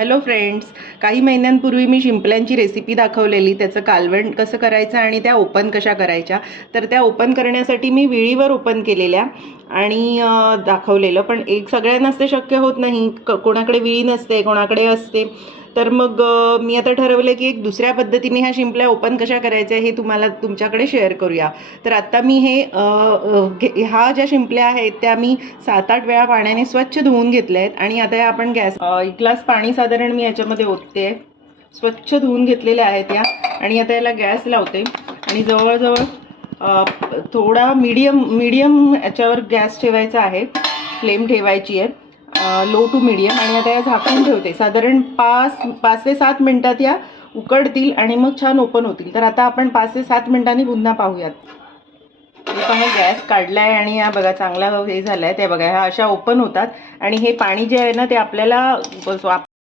Hello friends, काही महिन्यांपूर्वी मी शिंपल्यांची recipe दाखवलेली, त्याचं कालवण कसं करायचं आणि त्या ओपन कशा करायच्या. तर त्या ओपन करण्यासाठी मी विळीवर ओपन केलेल्या आणि दाखवलेलं. पण एक सगळ्यांनाच ते शक्य होत नाही, कोणाकडे विळी नसते, कोणाकडे असते. तर मग मी आता ठरवलं की एक दुसऱ्या पद्धतीने ह्या शिंपल्या ओपन कशा करायच्या हे तुमच्याकडे शेअर करूया. तर आता मी ह्या ज्या शिंपल्या आहेत त्या मी 7-8 वेळा पाण्याने स्वच्छ धुवून घेतल्या आहेत. आणि आता आपण गॅस 1 ग्लास पाणी साधारण मी याच्यामध्ये ओतते. स्वच्छ धुवून घेतलेल्या आहेत या. आणि आता याला गॅस लावते आणि जवळजवळ थोडा मीडियम याच्यावर गॅस ठेवायचा आहे, फ्लेम ठेवायची आहे लो टू मीडियम. आणि आता या झाकून ठेवते. साधारण 5 ते 7 मिनिटात या उकडतील आणि मग छान ओपन होतील. तर आता आपण 5 ते 7 मिनिटांनी पुन्हा पाहूयात. हे पहा, गॅस काढलाय आणि हा बघा चांगला हे झालाय. ते बघा ह्या अशा ओपन होतात आणि हे पाणी जे आहे ना ते आपल्याला